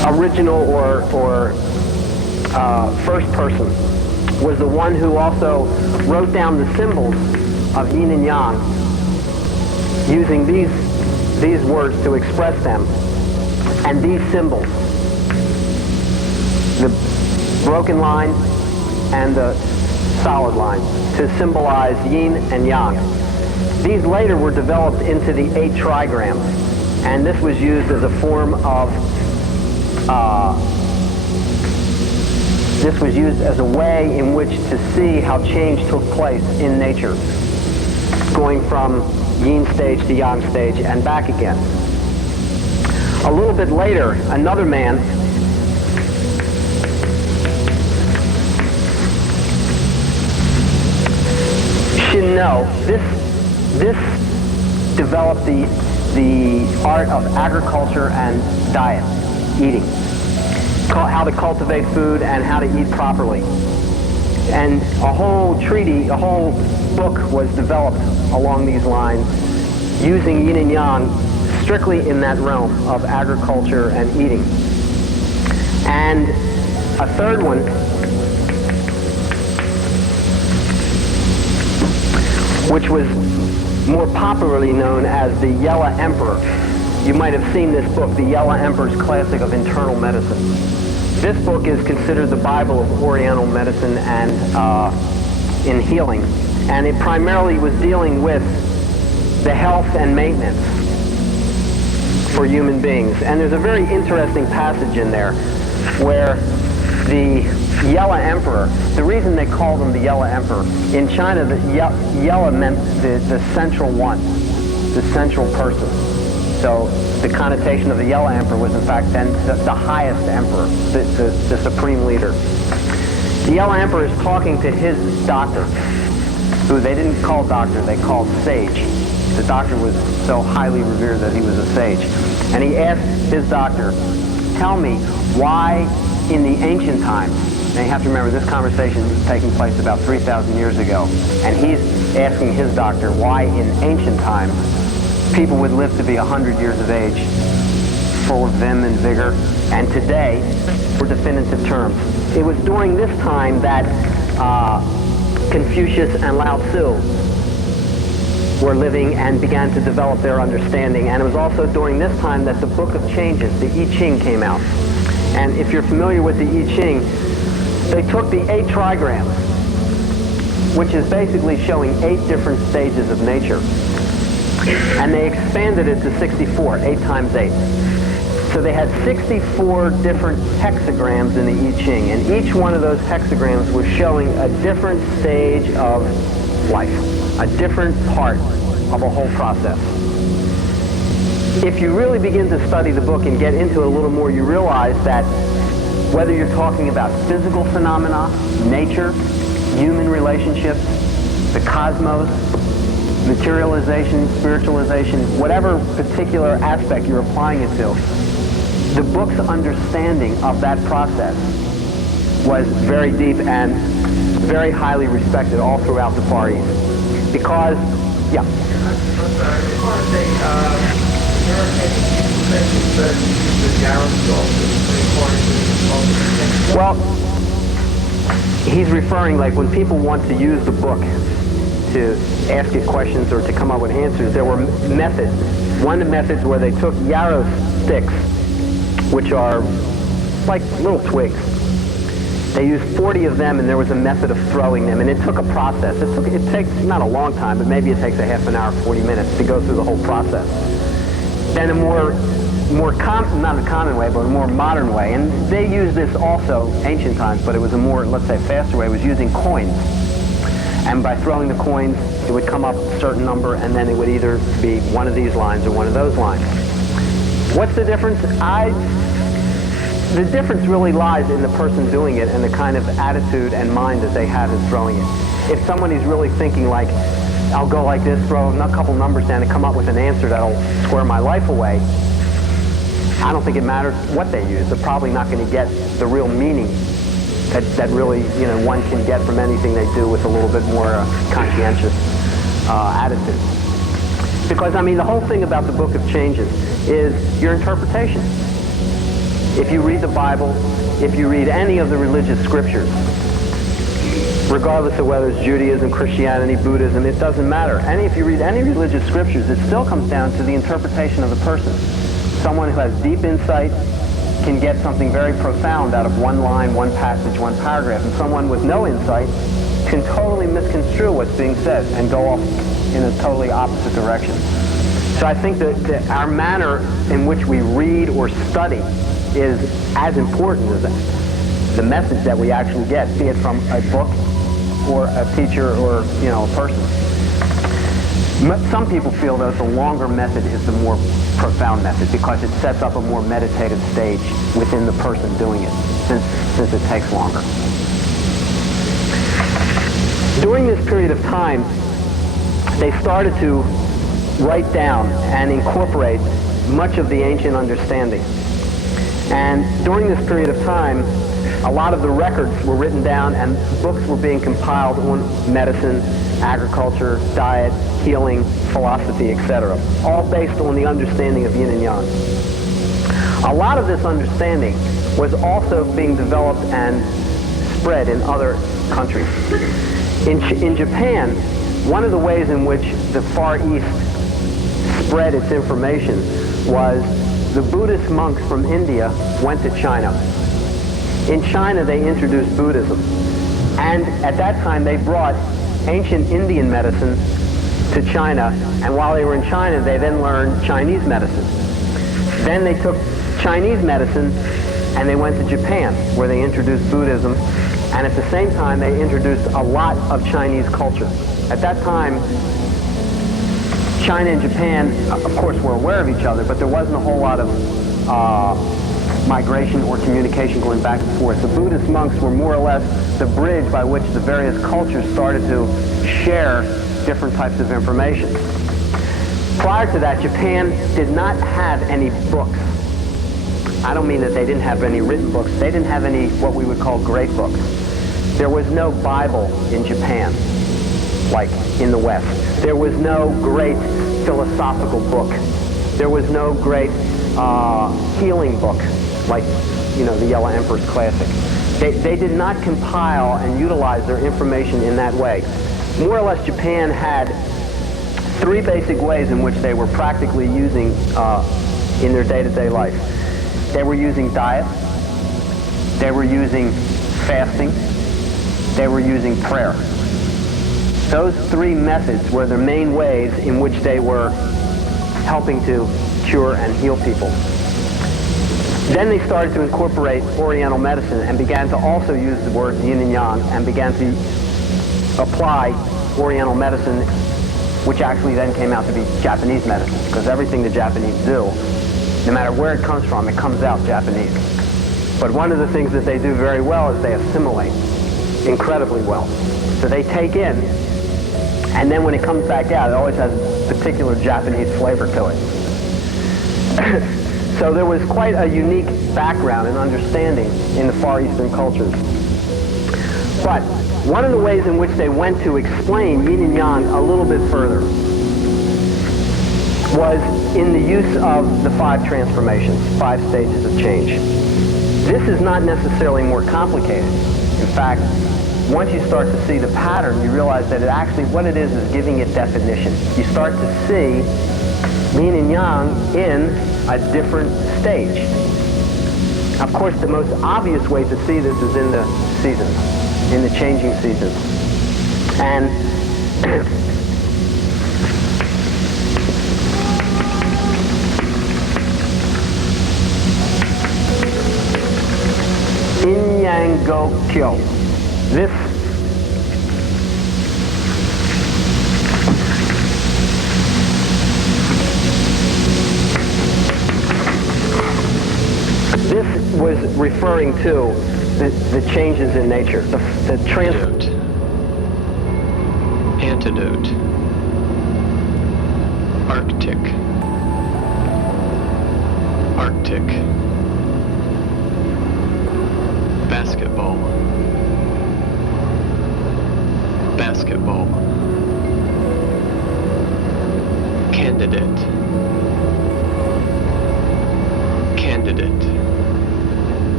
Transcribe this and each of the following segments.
original or first person was the one who also wrote down the symbols of yin and yang, using these words to express them, and these symbols, the broken line and the solid line, to symbolize yin and yang. These later were developed into the 8 trigrams, and this was used as a form of this was used as a way in which to see how change took place in nature, going from yin stage to yang stage and back again. A little bit later, another man, Shin-No, this developed the art of agriculture and diet, eating, how to cultivate food and how to eat properly. And a whole treaty, a whole book was developed along these lines, using yin and yang strictly in that realm of agriculture and eating. And a third one, which was more popularly known as the Yellow Emperor. You might have seen this book, The Yellow Emperor's Classic of Internal Medicine. This book is considered the Bible of Oriental medicine and in healing. And it primarily was dealing with the health and maintenance for human beings. And there's a very interesting passage in there where the Yellow Emperor, the reason they called him the Yellow Emperor, in China the yellow meant the central one, the central person. So the connotation of the Yellow Emperor was in fact then the highest emperor, the supreme leader. The Yellow Emperor is talking to his doctor, who they didn't call doctor, they called sage. The doctor was so highly revered that he was a sage. And he asked his doctor, tell me why in the ancient times, now you have to remember this conversation was taking place about 3,000 years ago, and he's asking his doctor why in ancient times people would live to be 100 years of age, full of vim and vigor, and today, for definitive terms. It was during this time that Confucius and Lao Tzu were living and began to develop their understanding, and it was also during this time that the Book of Changes, the I Ching, came out. And if you're familiar with the I Ching, they took the 8 trigrams, which is basically showing 8 different stages of nature, and they expanded it to 64, 8 times 8. So they had 64 different hexagrams in the I Ching, and each one of those hexagrams was showing a different stage of life, a different part of a whole process. If you really begin to study the book and get into it a little more, you realize that whether you're talking about physical phenomena, nature, human relationships, the cosmos, materialization, spiritualization, whatever particular aspect you're applying it to, the book's understanding of that process was very deep and very highly respected all throughout the Far East. Because, yeah. Well, he's referring, like, when people want to use the book to ask it questions or to come up with answers, there were methods. One of the methods where they took yarrow sticks, which are like little twigs. They used 40 of them, and there was a method of throwing them, and it took a process. It takes not a long time, but maybe it takes a half an hour, 40 minutes to go through the whole process. Then a not a common way, but a more modern way, and they used this also ancient times, but it was a more, let's say, faster way, was using coins. And by throwing the coins, it would come up a certain number, and then it would either be one of these lines or one of those lines. What's the difference? The difference really lies in the person doing it and the kind of attitude and mind that they have in throwing it. If someone is really thinking like, I'll go like this, throw a couple numbers down and come up with an answer that'll square my life away, I don't think it matters what they use. They're probably not going to get the real meaning that really, one can get from anything they do with a little bit more conscientious attitude. Because, the whole thing about the Book of Changes is your interpretation. If you read the Bible, if you read any of the religious scriptures, regardless of whether it's Judaism, Christianity, Buddhism, it doesn't matter. If you read any religious scriptures, it still comes down to the interpretation of the person. Someone who has deep insight can get something very profound out of one line, one passage, one paragraph, and someone with no insight can totally misconstrue what's being said and go off in a totally opposite direction. So I think that our manner in which we read or study is as important as that. The message that we actually get, be it from a book or a teacher or a person. Some people feel that the longer method is the more profound method because it sets up a more meditative stage within the person doing it, since it takes longer. During this period of time, they started to write down and incorporate much of the ancient understanding. And during this period of time, a lot of the records were written down and books were being compiled on medicine, agriculture, diet, healing, philosophy, etc., all based on the understanding of yin and yang. A lot of this understanding was also being developed and spread in other countries. In Japan, one of the ways in which the Far East spread its information was the Buddhist monks from India went to China. In China, they introduced Buddhism. And at that time, they brought ancient Indian medicine to China. And while they were in China, they then learned Chinese medicine. Then they took Chinese medicine and they went to Japan, where they introduced Buddhism. And at the same time, they introduced a lot of Chinese culture. At that time, China and Japan, of course, were aware of each other, but there wasn't a whole lot of migration or communication going back and forth. The Buddhist monks were more or less the bridge by which the various cultures started to share different types of information. Prior to that, Japan did not have any books. I don't mean that they didn't have any written books. They didn't have any what we would call great books. There was no Bible in Japan, like in the West. There was no great philosophical book. There was no great healing book, like, the Yellow Emperor's Classic. They did not compile and utilize their information in that way. More or less, Japan had three basic ways in which they were practically using in their day-to-day life. They were using diet, they were using fasting, they were using prayer. Those three methods were the main ways in which they were helping to cure and heal people. Then they started to incorporate Oriental medicine and began to also use the words yin and yang and began to apply Oriental medicine, which actually then came out to be Japanese medicine, because everything the Japanese do, no matter where it comes from, it comes out Japanese. But one of the things that they do very well is they assimilate incredibly well. So they take in, and then when it comes back out, it always has a particular Japanese flavor to it. So there was quite a unique background and understanding in the Far Eastern cultures. But one of the ways in which they went to explain yin and yang a little bit further was in the use of the 5 transformations, 5 stages of change. This is not necessarily more complicated. In fact, once you start to see the pattern, you realize that it actually, what it is giving it definition. You start to see yin and yang in a different stage. Of course, the most obvious way to see this is in the seasons, in the changing seasons. And Yin Yang Go Kyo. This was referring to the changes in nature, the Antidote. Arctic. Basketball. Candidate.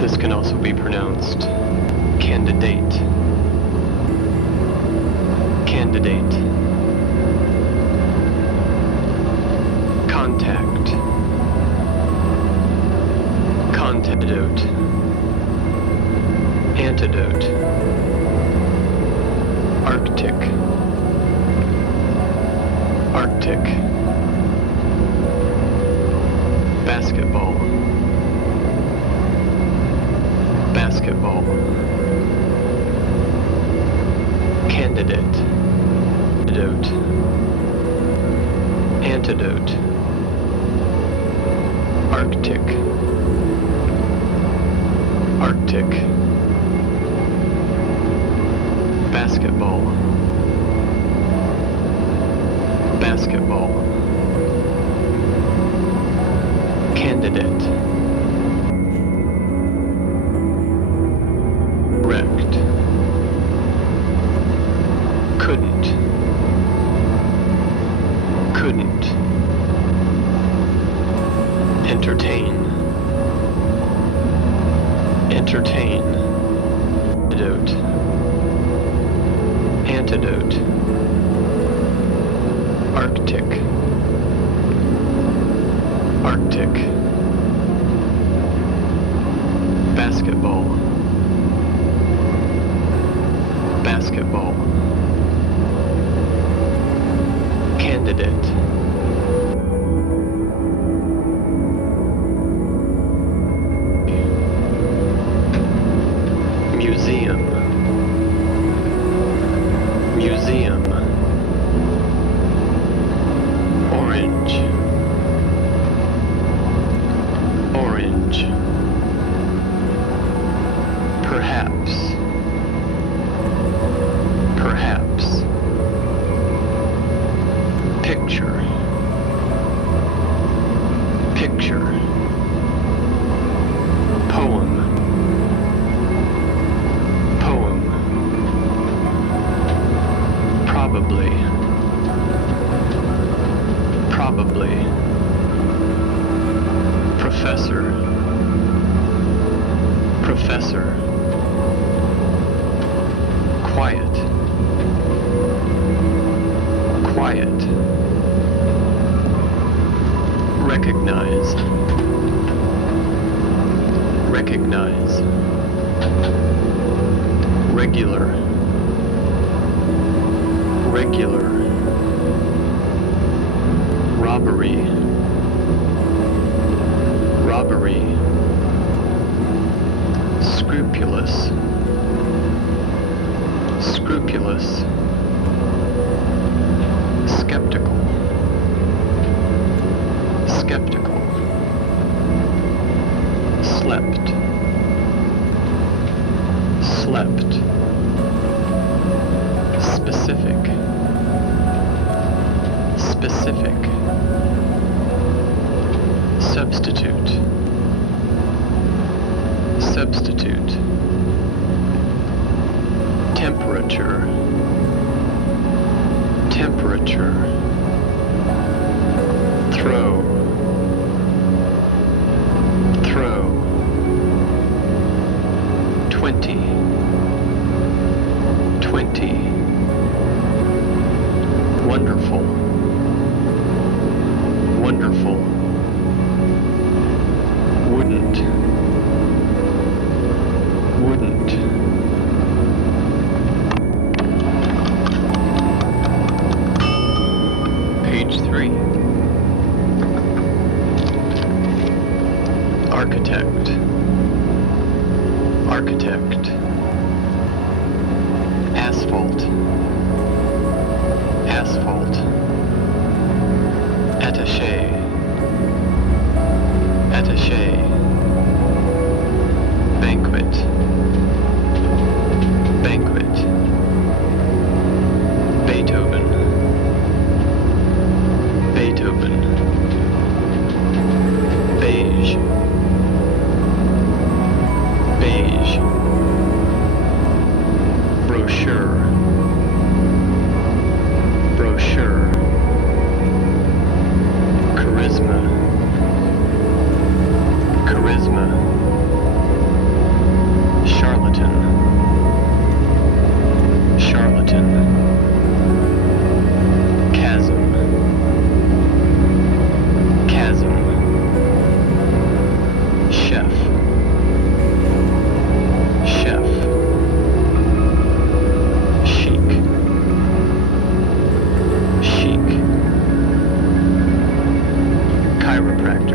This can also be pronounced candidate. Candidate. Contact. Contadote. Antidote. Arctic. Arctic. Basketball. Basketball. Candidate. Antidote. Arctic. Arctic. Basketball. Basketball. Candidate. Wrecked. Couldn't. Couldn't. Entertain. Entertain. Antidote. Antidote. Arctic. Arctic. Basketball. Basketball. Candidate. Museum. Museum. Orange. Orange. Perhaps. Perhaps. Picture. Picture. Poem. Poem. Probably. Probably. Professor. Professor. Quiet. Quiet. Recognize. Recognize. Regular. Regular. Robbery. Robbery. Scrupulous. Scrupulous. Skeptical. Skeptical. Slept. Slept. Specific. Specific. Substitute. Substitute. Temperature. Temperature. Throw. Throw. 20. 20. Wonderful. Wonderful. Wouldn't. Wouldn't. Page 3. Architect. Architect. Asphalt. Asphalt. Attaché. Attaché. Banquet. Banquet. Beethoven. Beethoven. Beige. Beige. Brochure. Brochure. 'Charisma.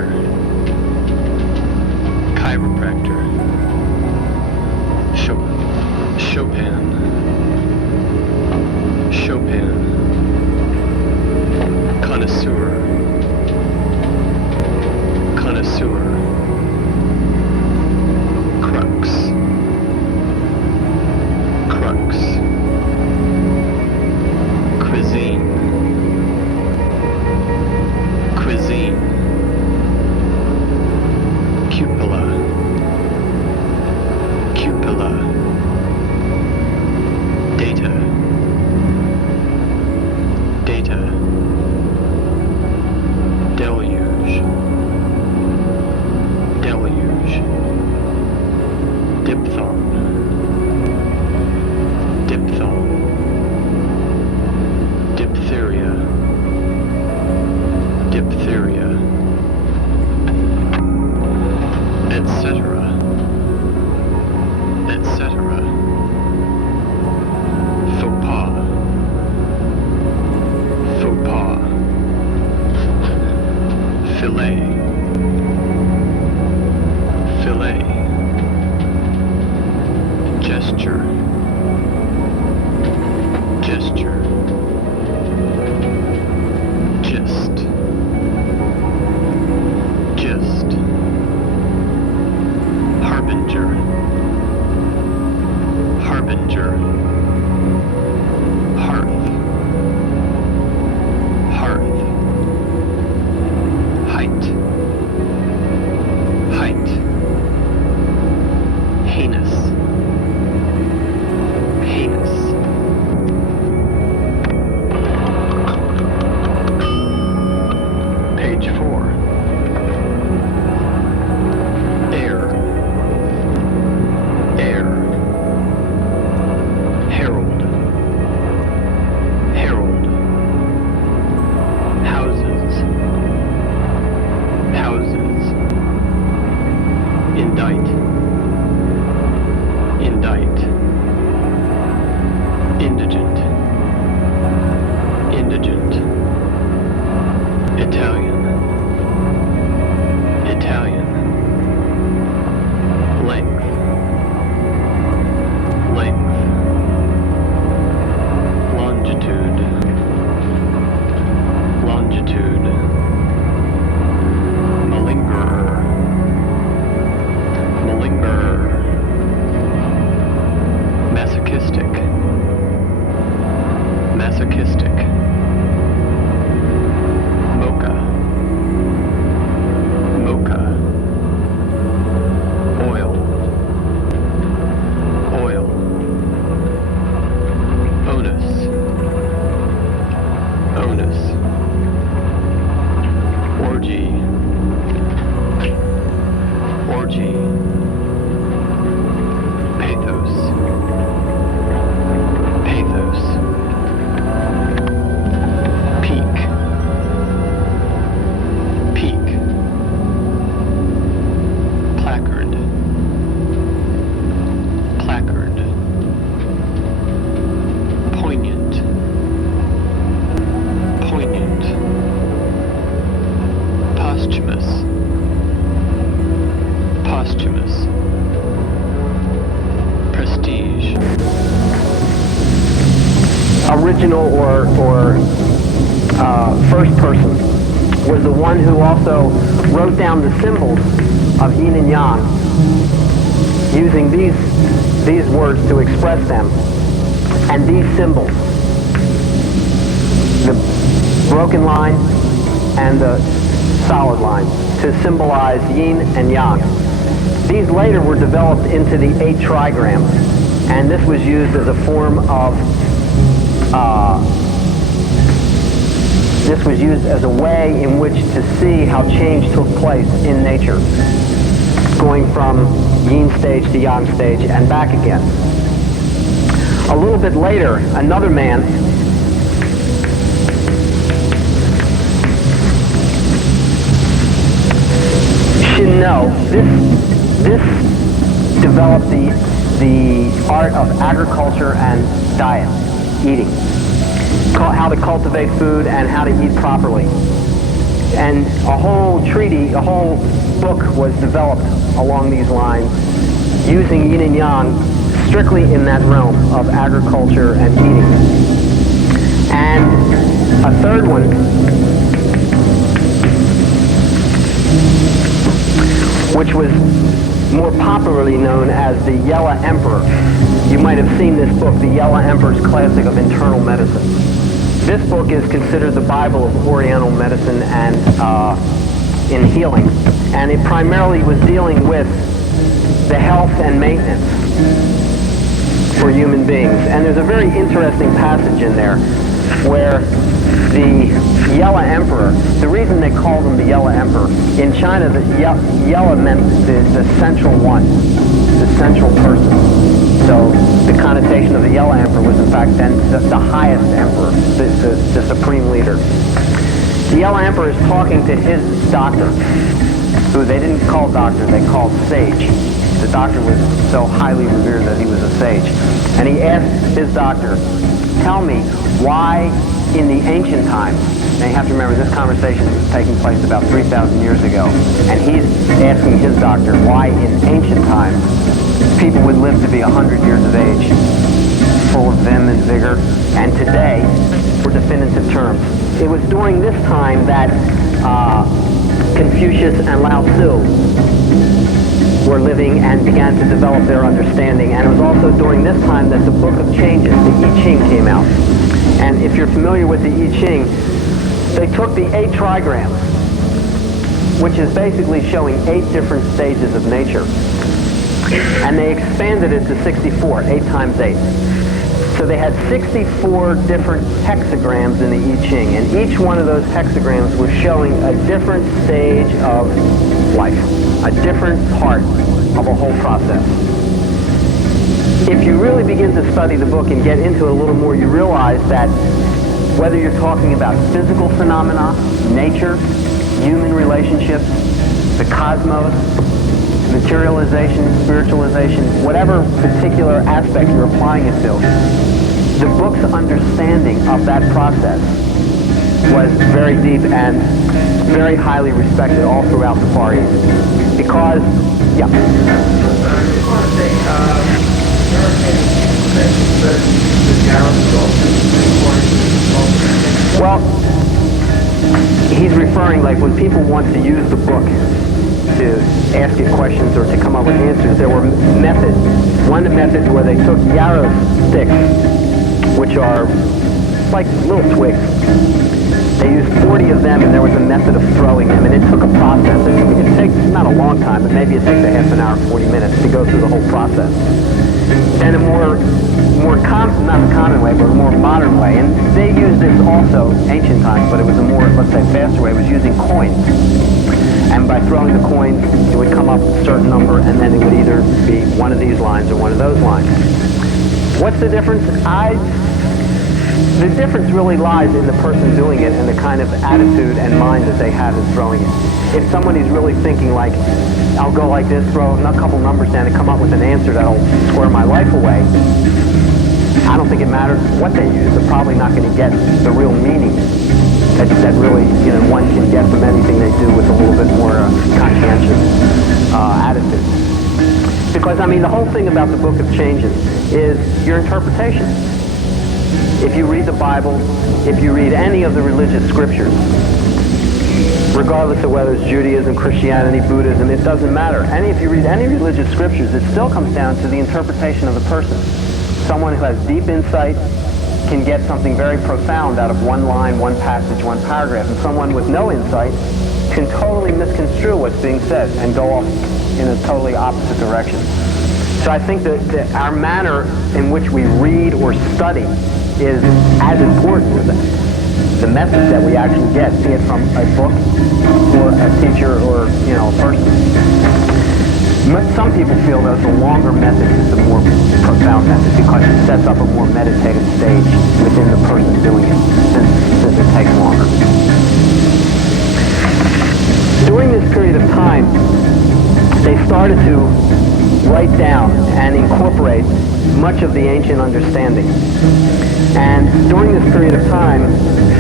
chiropractor, Chopin, connoisseur, crux, cuisine, cupola, data, deluge, diphthong, diphtheria, etc. Faux pas, filet, gesture, gist, harbinger, hearth, height, heinous, Page 4. Air, herald, houses, indict, indigent, Italian, length, longitude, malingerer, masochistic, mocha, oil, onus, orgy, pathos, peak, placard, poignant, posthumous, prestige, Original or first person was the one who also wrote down the symbols of yin and yang, using these words to express them, and these symbols, the broken line and the solid line, to symbolize yin and yang. These later were developed into the 8 trigrams, and this was used as a form of this was used as a way in which to see how change took place in nature, going from yin stage to yang stage and back again. A little bit later, another man, Shinno, this developed the art of agriculture and diet, eating, how to cultivate food and how to eat properly. And a whole treaty, a whole book was developed along these lines, using yin and yang strictly in that realm of agriculture and eating. And a third one, which was more popularly known as the Yellow Emperor. You might have seen this book, The Yellow Emperor's Classic of Internal Medicine. This book is considered the Bible of Oriental medicine and in healing. And it primarily was dealing with the health and maintenance for human beings. And there's a very interesting passage in there where the Yellow Emperor, the reason they called him the Yellow Emperor, in China the yellow meant the central one, the central person. So the connotation of the Yellow Emperor was in fact then the highest emperor, the supreme leader. The Yellow Emperor is talking to his doctor, who they didn't call doctor, they called sage. The doctor was so highly revered that he was a sage. And he asked his doctor, tell me why in the ancient times, now you have to remember this conversation was taking place about 3,000 years ago, and he's asking his doctor why in ancient times people would live to be 100 years of age, full of vim and vigor, and today, for definitive terms. It was during this time that Confucius and Lao Tzu were living and began to develop their understanding, and it was also during this time that the Book of Changes, the I Ching, came out. And if you're familiar with the I Ching, they took the 8 trigrams, which is basically showing 8 different stages of nature, and they expanded it to 64, 8 times 8. So they had 64 different hexagrams in the I Ching, and each one of those hexagrams was showing a different stage of life, a different part of a whole process. If you really begin to study the book and get into it a little more, you realize that whether you're talking about physical phenomena, nature, human relationships, the cosmos, materialization, spiritualization, whatever particular aspect you're applying it to, the book's understanding of that process was very deep and very highly respected all throughout the Far East. Because, yeah. Well, he's referring, like, when people want to use the book to ask it questions or to come up with answers, there were methods. One method where they took yarrow sticks, which are like little twigs. They used 40 of them, and there was a method of throwing them, and it took a process. It takes not a long time, but maybe it takes a half an hour, 40 minutes to go through the whole process. Then a not a common way, but a more modern way, and they used this also ancient times, but it was a more, let's say, faster way, was using coins. And by throwing the coins, it would come up with a certain number, and then it would either be one of these lines or one of those lines. What's the difference? The difference really lies in the person doing it and the kind of attitude and mind that they have in throwing it. If someone is really thinking like, I'll go like this, throw a couple numbers down and come up with an answer that'll square my life away, I don't think it matters what they use. They're probably not going to get the real meaning that really, one can get from anything they do with a little bit more conscientious attitude. Because, the whole thing about the Book of Changes is your interpretation. If you read the Bible, if you read any of the religious scriptures, regardless of whether it's Judaism, Christianity, Buddhism, it doesn't matter. If you read any religious scriptures, it still comes down to the interpretation of the person. Someone who has deep insight can get something very profound out of one line, one passage, one paragraph, and someone with no insight can totally misconstrue what's being said and go off in a totally opposite direction. So I think that our manner in which we read or study is as important as the message that we actually get, be it from a book or a teacher or a person. Some people feel that the longer method is the more profound method because it sets up a more meditative stage within the person doing it, since it takes longer. During this period of time, they started to write down and incorporate much of the ancient understanding. And during this period of time,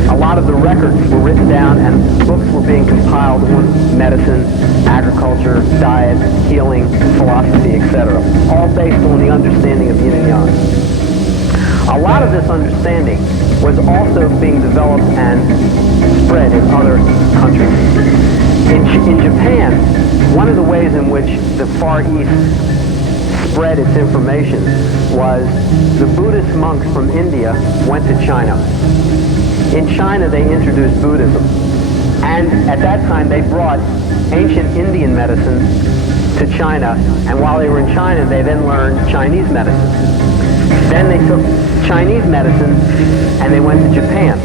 A lot of the records were written down and books were being compiled on medicine, agriculture, diet, healing, philosophy, etc. All based on the understanding of yin and yang. A lot of this understanding was also being developed and spread in other countries. In Japan, one of the ways in which the Far East spread its information was the Buddhist monks from India went to China. In China, they introduced Buddhism. And at that time, they brought ancient Indian medicine to China. And while they were in China, they then learned Chinese medicine. Then they took Chinese medicine and they went to Japan.